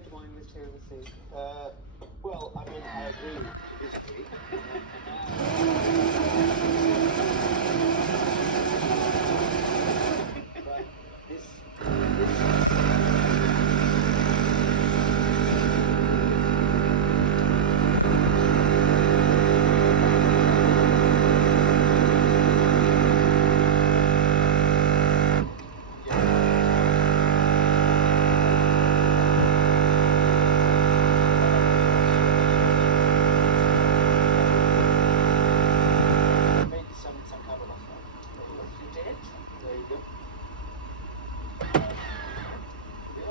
red wine with tiramisu. Well, I mean, I agree to disagree.